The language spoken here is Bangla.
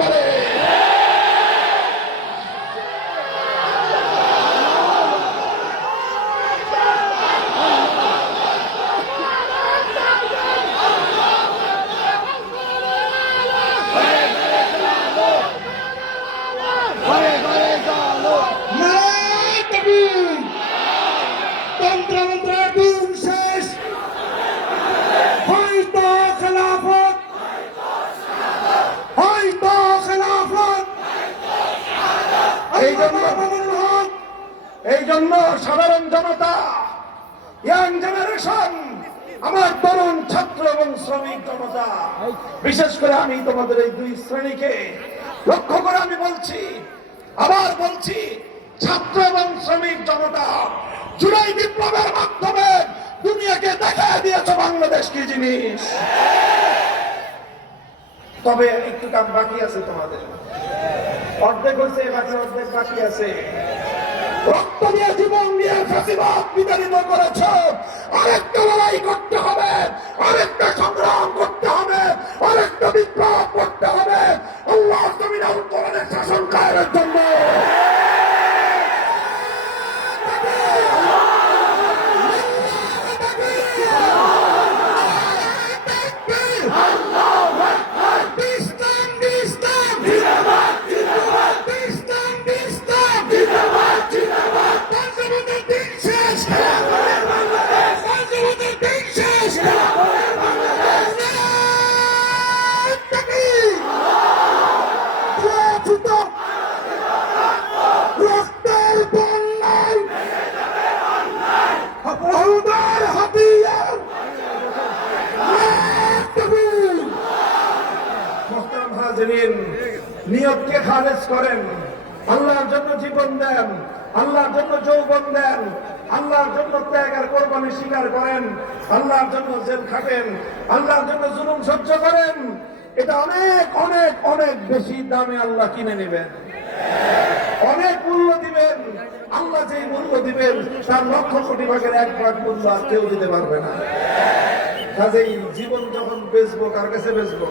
করে। তন্ত্রমন্ত্রের দিন শেষ, হয়তো খেলাফত, হয়তো খেলাফত। এই জন্য সাধারণ জনতা, ইয়াং জেনারেশন, আমার তরুণ ছাত্র এবং শ্রমিক জনতা, বিশেষ করে আমি তোমাদের এই দুই শ্রেণীকে লক্ষ্য করে আমি বলছি, আবার বলছি, ছাত্র এবং শ্রমিক জনতা, জুলাই বিপ্লবের মাধ্যমে দুনিয়াকে দেখা দিয়েছে বাংলাদেশ কি জিনিস। তবে একটু কাজ বাকি আছে, তোমাদের অর্ধেক হয়েছে, অর্ধেক বাকি আছে। রক্ত দিয়ে জীবন দিয়ে ফাঁসিবাদ বিতাড়িত করেছ, আরেকটা লড়াই করতে হবে, আরেকটা সংগ্রাম করতে হবে, আরেকটা বিপ্লব করতে হবে আল্লাহ জমিনে উত্তরণের শাসন কায়েমের জন্য। নিয়তকে খালেজ করেন, আল্লাহর জন্য জীবন দেন, আল্লাহর জন্য যৌবন দেন, আল্লাহর জন্য ত্যাগ আর কোরবানি স্বীকার করেন, আল্লাহর জন্য জেল খাটেন, আল্লাহর জন্য জুলুম সহ্য করেন। এটা অনেক অনেক অনেক বেশি দামে আল্লাহ কিনে নেবেন, অনেক মূল্য দিবেন। আল্লাহ যে মূল্য দিবেন তার লক্ষ কোটি ভাগের 1 ভাগ মূল্য আর কেউ দিতে পারবে না। কাজেই জীবন যখন বেচবো, কার কাছে বেচবো?